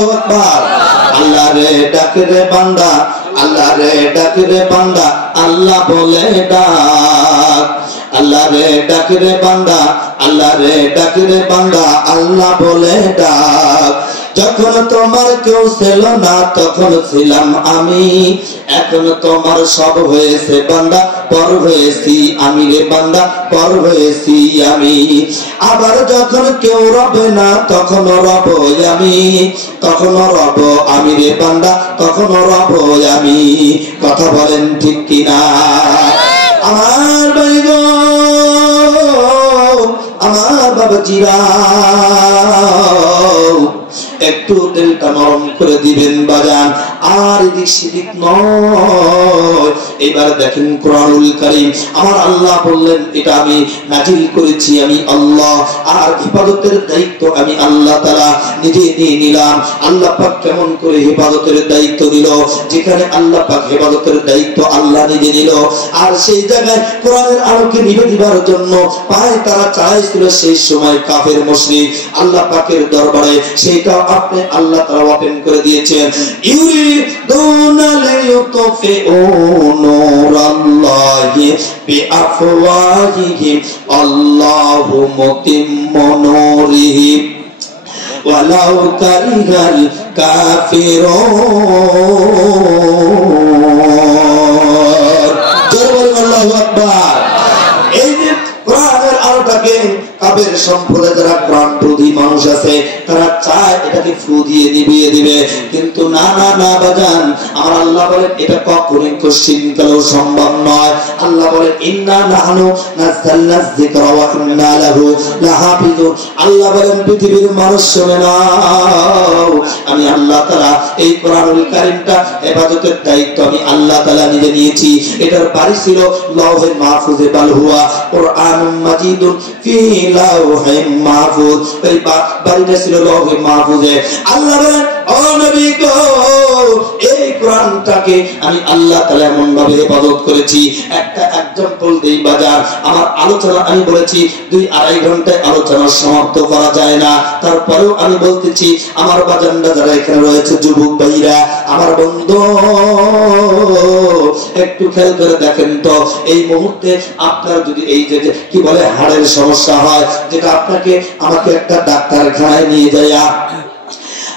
আল্লাহু আকবার। আল্লাহ রে ডাক রে বান্দা, আল্লাহ রে ডাক রে বান্দা, আল্লাহ বলে ডাক। আল্লাহ রে ডাক রে বান্দা, আল্লাহ রে ডাক রে বান্দা, আল্লাহ বলে ডাক। যখন তোমার কেউ ছিল না তখন ছিলাম আমি, এখন তোমার সব হয়েছে বান্দা, পর হয়েছি আমি রে বান্দা, পর হয়েছি আমি। আবার যখন কেউ রবে না তখন রব আমি, তখন রব আমি রে বান্দা, তখন রব আমি। কথা বলেন ঠিক কিনা? আমার ভাই গো, আমার বাবাজিরা, একটু দিলটা নরম করে দিবেন বাজান, আর এদিক সেদিক নয়। এবার দেখেন কোরআনুল কারীম, আমার আল্লাহ বললেন এটা আমি নাজিল করেছি আমি আল্লাহ, আর হিফাজতের দায়িত্ব আমি আল্লাহ তাআলা নিজে নিয়ে নিলাম। আল্লাহ পাক কেমন করে হিফাজতের দায়িত্ব নিল? যেখানে আল্লাহ পাক হিফাজতের দায়িত্ব আল্লাহ নিজে নিল, আর সেই জায়গায় কোরআনের আলোকে নিভে দিবার জন্য পায় তারা চাইছিল সেই সময় কাফের মুশরিক। আল্লাহ পাকের দরবারে সেইটা আপনি আল্লাহ তাআলা ওপেন করে দিয়েছেন। ইউরিদুনা লিয়ুতফিউ নূরাল্লাহি বিআফওয়াহিহিম আল্লাহু মুতিম্মু নূরিহি ওয়ালাউ কারিহাল কাফিরুন। জোরে বলুন আল্লাহু আকবার। এই যে কোরআনের আলোটাকে কাফের সম্প্রদায় যারা কোরআন বিরোধী মানুষ আছে তারা চায় এটাকে ফু দিয়ে নিভিয়ে দিবে, কিন্তু না না না বাজান, আমার আল্লাহ বলেন এটা কখনোই কোশ্চিনকালেও সম্ভব নয়। আল্লাহ বলেন ইন্না নাহনু নাযালনা যিকরা ওয়া ইন্না লাহু লাহাফিজুন। আল্লাহ বলেন পৃথিবীর মানুষ শুনে নাও, আমি আল্লাহ তাআলা এই কোরআনুল কারীমটা হেফাজতের দায়িত্ব আমি আল্লাহ তাআলা নিজে নিয়েছি। এটার বাড়ি ছিল লাউহে মাহফুজে, বাল হুয়া কুরআনুম মাজিদুন ফি লাউহে মাহফুজ। এই বাড়িটা ছিল লাউহে মাহফুজে। আল্লাহ বলেন ও নবী গো, এই কোরআনটাকে আমি আল্লাহ তাআলা এমন ভাবে হেফাজত করেছি। একটা एग्जांपल দেই বাজার, আমার আলোচনা আমি বলেছি 2-2.5 ঘন্টায় আলোচনা সমাপ্ত করা যায় না, তারপরেও আমি বলতেছি আমার বাজানরা যারা এখানে রয়েছে যুবক ভাইরা, আমার বন্ধু একটু খেয়াল করে দেখেন তো, এই মুহূর্তে আপনার যদি এই যে কি বলে হাড়ের সমস্যা হয়, যেটা আপনাকে আমাকে একটা ডাক্তারখানায় নিয়ে যায়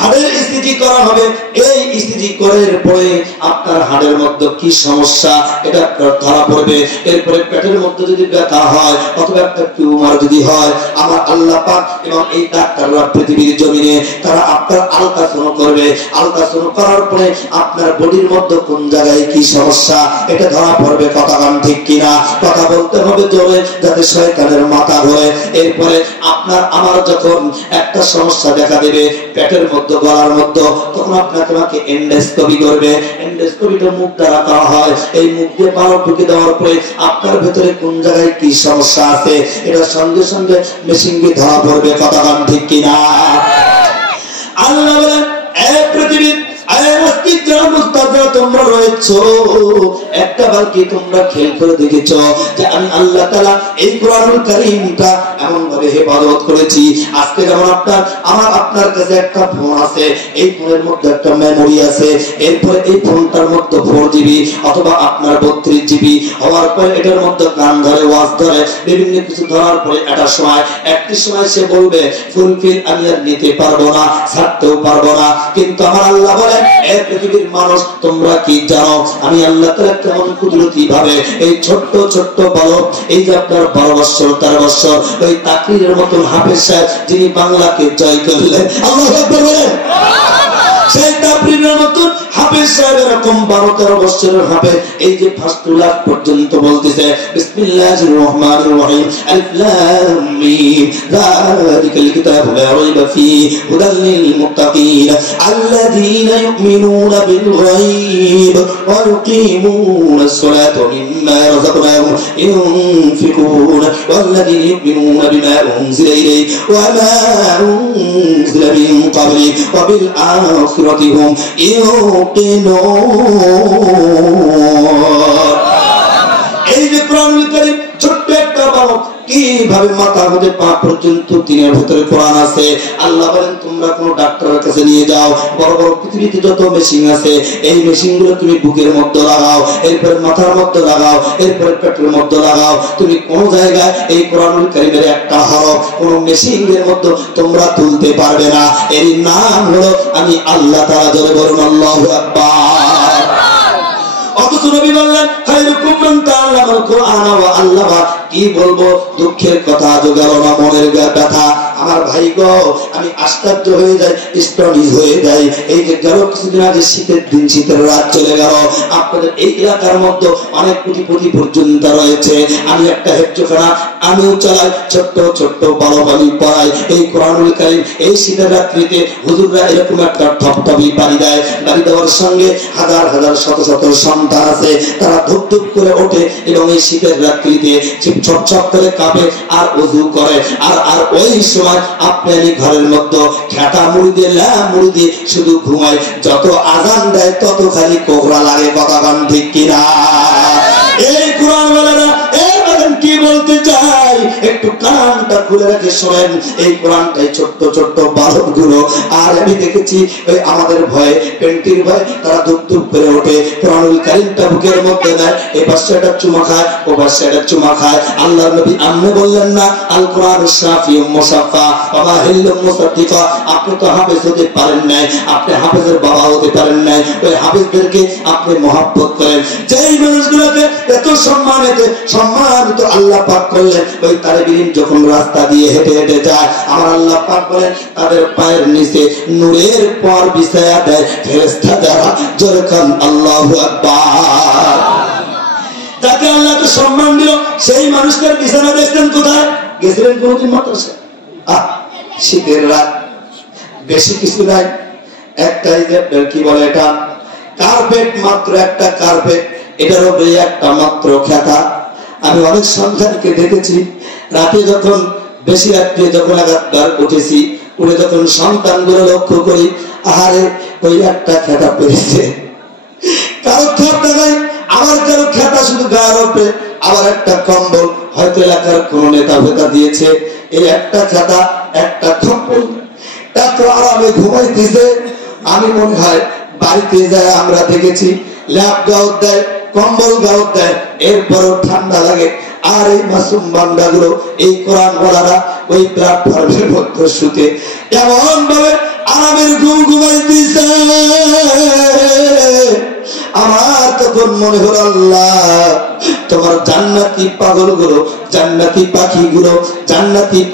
হাড়ের ইসিজি করা হবে, এই ইসিজি করার পরে আপনার হাড়ের মধ্যে কি সমস্যা এটা ধরা পড়বে। এরপরে পেটের মধ্যে যদি ব্যথা হয় অথবা একটা টিউমার যদি হয়, আমার আল্লাহ পাক এবং এই ডাক্তাররা পৃথিবীর জমিনে তারা আপনার আলট্রাসাউন্ড করবে। আলট্রাসাউন্ড করার পরে আপনার বডির মধ্যে কোন জায়গায় কি সমস্যা এটা ধরা পড়বে। কথা কান ঠিক কিনা? কথা বলতে হবে জোরে যাতে শয়তানের মাথা ঘোরে। এরপরে আপনার আমার যখন একটা সমস্যা দেখা দেবে পেটের মধ্যে, গলার মধ্যে, তখন আপনাকে আমাকে এন্ডোস্কোপি করবে। এন্ডোস্কোপিটা মুখ দ্বারা করা হয়, এই মুখ দিয়ে বারো ঢুকে দেওয়ার পরে আপনার ভেতরে কোন জায়গায় কি সমস্যা আছে এটা সঙ্গে সঙ্গে মেশিন দিয়ে ধরা পড়বে। কথা কান ঠিক কিনা? আল্লাহ বলেন এই পৃথিবীর তোমরা রয়েছো, একটা বার কি তোমরা খেয়াল করে দেখেছো যে আমি আল্লাহ তাআলা এই কোরআনুল কারীমটা এমন ভাবে হেফাজত করেছি। আজকে যেমন আপনার কাছে একটা ফোন আছে, এই ফোনের মধ্যে একটা মেমোরি আছে, এরপরে এই ফোনটার মধ্যে 4GB অথবা আপনার 32GB হওয়ার পরে এটার মধ্যে গান ধরে, ওয়াজ ধরে, বিভিন্ন কিছু ধরার পরে একটি সময় সে বলবে ফুলফিল আমি আর নিতে পারবো না, ছাড়তেও পারবো না। কিন্তু আমার আল্লাহ বলেন এই পৃথিবীর মানুষ তোমরা কি জানো আমি আল্লাহ তাআলা কেমন কুদরতি ভাবে এই ছোট্ট ছোট্ট বালক, এই যে আপনার 12 বছর 13 বছর ওই তাকরীরের মতন হাফেজ সাহেব যিনি বাংলাকে জয় করলেন, আল্লাহু আকবার বলেন, সেই তাকরীরের মতন হাফেজ সাহেব এরকম 12-13 বছরের হাফেজ এই যে ফাস্তুলাহ পর্যন্ত বলতেছে বিসমিল্লাহির রহমানির রহিম আলিফ লাম মিম যালিকাল কিতাবু লা রাইবা ফীহি হুদাল লিল মুত্তাকিন আল্লাযীনা ইউমিনুনা বিল গায়ব ওয়া ইউকিমুনাস সালাতা ওয়া মিম্মা রাযাকনাহুম ইউনফিকুন ওয়াল্লাযীনা ইউমিনুনা বিমা উনজিলা ইলাইকা ওয়া মা উনজিলা মিন ক্বাবলিকা ওয়া বিল আখিরাতি হুম এই যে কোরআনুল কারীম ছোট্ট একটা বালক কি এইভাবে মাথা হতে পা পর্যন্ত দিনের ভিতরে কোরআন আছে। আল্লাহ বলেন তোমরা কোন ডাক্তারের কাছে নিয়ে যাও, বড় বড় পৃথিবীতে যত মেশিন আছে এই মেশিন গুলো তুমি বুকের মধ্যে লাগাও, এরপর মাথার মধ্যে লাগাও, এরপর পেটের মধ্যে লাগাও, তুমি কোন জায়গায় এই কোরআনুল কারীমের একটা হরফ কোন মেশিনের মধ্যে তোমরা তুলতে পারবে না। এর নাম হলো আমি আল্লাহ তাআলা। জোরে বলুন আল্লাহু আকবার। অথচ নবী বললেন খায়রুকুম মান তাআল্লামাল কুরআন ওয়া আল্লামা। কি বলবো, দুঃখের কথা আজও গেল না, মনের ব্যথা। আমার ভাই গো, আমি আশ্চর্য হয়ে যাই, স্টনিজ হয়ে যাই। এই যে গেল কিছুদিন আগে শীতের দিন, শীতের রাত চলে গেল, আপনাদের এই এলাকার মধ্যে অনেক কোটি পর্যন্ত রয়েছে। আমি একটা হেফজখানা আমিও চালাই, ছোট্ট ছোট্ট বালবালি পড়াই এই কোরআনুল কারীম। এই শীতের রাত্রিতে হুজুররা এরকম একটা ঠপঠপি বাড়ি দেয়, বাড়ি দেওয়ার সঙ্গে হাজার হাজার শত শত সন্তান আছে, তারা ধুপ ধুপ করে ওঠে এবং এই শীতের রাত্রিতে ছটছট করে কাঁপে আর ওযু করে। আর ওই সময় আপনি আমি ঘরের মধ্যে খেতা মুড়ি দিয়ে শুধু ঘুমাই, যত আজান দেয় তত খালি কোবরা লাগে। কথা গান ঠিক কিনা? এই কোরআন ওয়ালারা কি বলতে চাই একটু কানটা খুলে রেখে শোনেন। এই কোরআনটাই ছোট্ট ছোট্ট বালক গুলো, আর আমি দেখেছি ওই আমাদের ভয়ে পেন্টির ভয়ে তারা ধুপ ধুপ করে ওঠে, কোরআনুল কারীমটা বুকের মধ্যে নেয়, এই পাশে একটা চুমা খায়, ও পাশে একটা চুমা খায়। আল্লাহর নবী আপনি বললেন না আল কোরআন শাফিউম মুসাফফা ওয়া মাহিল্লুম মুসাদ্দিকা। আপনি তো হাফেজ হতে পারেন নাই, আপনি হাফেজের বাবা হতে পারেন নাই, ওই হাফেজদেরকে আপনি মহব্বত করেন। যেই মানুষগুলোকে এত সম্মানিত আল্লাহ পাক করলেন, ওই তালেব ইলম যখন রাস্তা দিয়ে হেঁটে হেঁটে যায়, আমার আল্লাহ পাক বলেন তাদের পায়ের নিচে নূরের পর বিছায়া দেয় ফেরেশতা যারা। জোরে কান আল্লাহু আকবার। তাকে আল্লাহ তো সম্মান দিল, সেই মানুষটার বিছানা দেখতেন কোথায়? গেছিলেন কোনদিন মাদ্রাসায়? শীতের রাত, বেশি কিছু নাই, একটাই কি বলে এটা কার্পেট, মাত্র একটা কার্পেট, এটার উপরে একটা মাত্র খেতা। আমি অনেক সন্তানকে দেখেছি রাতে যখন বেশি রাত্রে যখন আগার উঠেছি, উঠে যখন সন্তানগুলো লক্ষ্য করি, আহারে ওই একটা খেতা পেয়েছে, কারো খেতা নাই, আবার কারো খেতা শুধু গায়ের উপরে, আবার একটা কম্বল হয়তো এলাকার কোন নেতা ফেতা দিয়েছে। এই একটা খেতা একটা কম্বল এত আরামে ঘুমাইতেছে। আমি মনে হয় বাড়িতে যায় আমরা দেখেছি ল্যাপ গাউত দেয়, কম্বল গাউত দেয়, এরপরও ঠান্ডা লাগে। আর এই মাসুম বান্দাগুলো, এই কোরআন ওয়ালারা ওই প্ল্যাটফর্মের মধ্যে শুতে এমন ভাবে আরামের ঘুম ঘুমাইতেছে। আমার তখন মনে হলো আল্লাহ তোমার জান্নাতি পাগলগুলো, জান্নাতি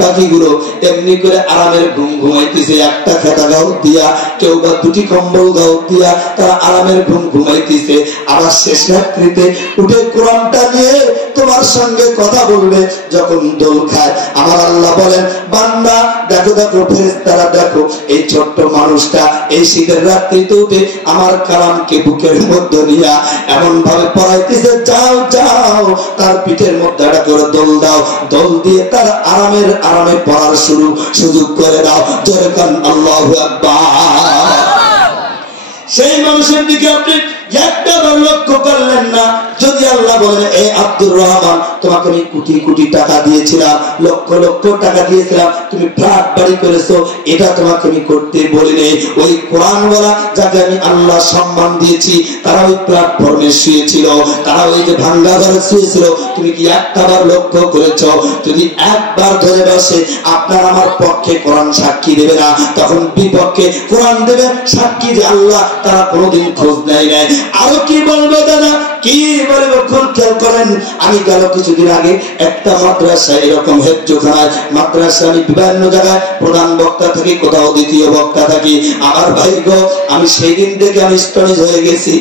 পাখিগুলো এমনি করে আরামের ঘুম ঘুমাইতেছে, একটা খেতা গাউত দিয়া, কেউ বা দুটি কম্বল গাউত দিয়া তারা আরামের ঘুম ঘুমাইতেছে। আবার শেষ রাত্রিতে উঠে কোরআনটা নিয়ে তোমার সঙ্গে কথা বলবে যখন দোল খায়। আমার আল্লাহ বলেন বান্দা দেখো দেখো ফেরেশতারা দেখো, এই ছোট্ট মানুষটা এই শীতের রাত্রিতে উঠে আমার কালামকে বুকের মধ্যে নিয়া এমন ভাবে পড়াইতেছে, যাও যাও তার পিঠের মধ্যে একটা করে দোল দাও, দোল দিয়ে তার আরামে পড়ার সুযোগ করে দাও। জোরে কান আল্লাহু আকবার। সেই মানুষের দিকে আপনি একটাবার লক্ষ্য করলেন না। যদি আল্লাহ বলেন এই আব্দুর রহমান তোমাকে আমি কোটি কোটি টাকা দিয়েছিলাম, লক্ষ লক্ষ টাকা দিয়েছিলাম, তুমি ফ্ল্যাট বাড়ি করেছো, এটা তোমাকে আমি করতে বলিনি। ওই কোরআনওয়ালা যাকে আমি আল্লাহ সম্মান দিয়েছি তারা ওই প্ল্যাটফর্মে শুয়েছিল, তারা ওই যে ভাঙ্গা ঘরে শুয়েছিল, তুমি কি একটাবার লক্ষ্য করেছো? যদি একবার ধরে বসে আপনার আমার পক্ষে কোরআন সাক্ষী দেবে না, তখন বিপক্ষে কোরআন দেবে সাক্ষী যে আল্লাহ তারা কোনোদিন খোঁজ নেয় নাই। আরো কি বলবো দাদা, কি বলবো খুব খেয়াল করেন। আমি গেল কিছুদিন আগে একটা মাদ্রাসা, এরকম হেফজখানায় মাদ্রাসা, আমি বিভিন্ন জায়গায় প্রধান বক্তা থাকি, কোথাও দ্বিতীয় বক্তা থাকি। আমার ভাই গো, আমি সেই দিন থেকে আমি স্টনিজ হয়ে গেছি।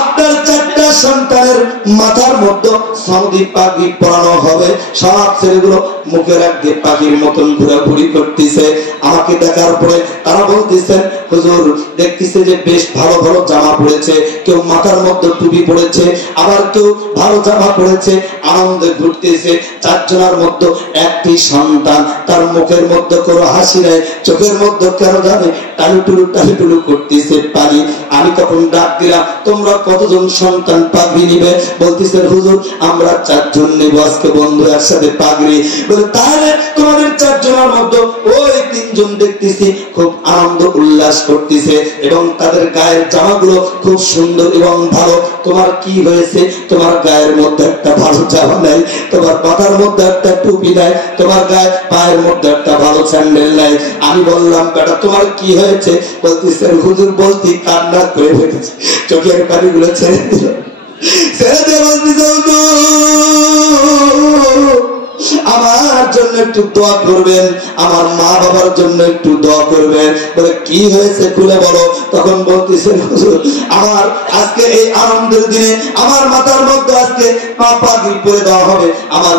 আপনার চারটা সন্তানের মাথার মধ্যে সৌদি পাখি পরানো হবে, সব ছেলেগুলো মুখের একদিকে পাখির মতন ঘোরাঘুরি করতেছে। আমাকে দেখার পরে তারা বলতে বলতেছেন হুজুর দেখতেছে যে বেশ ভালো ভালো জামা পরেছে, কেউ মাথার মধ্যে টুপি পরেছে, আবার কেউ ভালো জামা পরেছে, আনন্দে ঘুরতেছে। চারজনের মধ্যে একটি সন্তান, তার মুখের মধ্যে কোনো হাসি নাই, চোখের মধ্যে কেন জানে টালুটুলু করতেছে পানি। আমি তখন ডাক দিলাম, তোমরা কতজন সন্তান পাগড়ি নিবে? বলতেছেন হুজুর আমরা 4 জন নিব আজকে বন্ধু একসাথে পাগড়ি। বলে তাহলে তোমাদের 4 জনের মধ্যে ওই 3 জন দেখতেছি খুব আনন্দ উল্লাস করতেছে এবং তাদের গায়ের জামাগুলো খুব সুন্দর এবং ভালো। তোমার কি হয়েছে? তোমার গায়ের মধ্যে একটা ভালো জামা নাই, তোমার মাথার মধ্যে একটা টুপি নাই, তোমার গায়ে পায়ের মধ্যে একটা ভালো স্যান্ডেল নাই। আমি বললাম বেটা তোমার কি হয়েছে? বলতেছেন হুজুর বলতে কান্না করে ফেলেছে, চোখের পানিগুলো ছেড়ে দিল, ছেড়ে দিয়ে বলতেছে আমার জন্য একটু দোয়া করবেন, আমার মা বাবার জন্য একটু দোয়া করবেন। বলে কি হয়েছে খুলে বলো। তখন বলতেছেন হুজুর আমার আজকে এই আনন্দের দিনে আমার মাথার মধ্যে আজকে পাগড়ি পরে দেওয়া হবে, আমার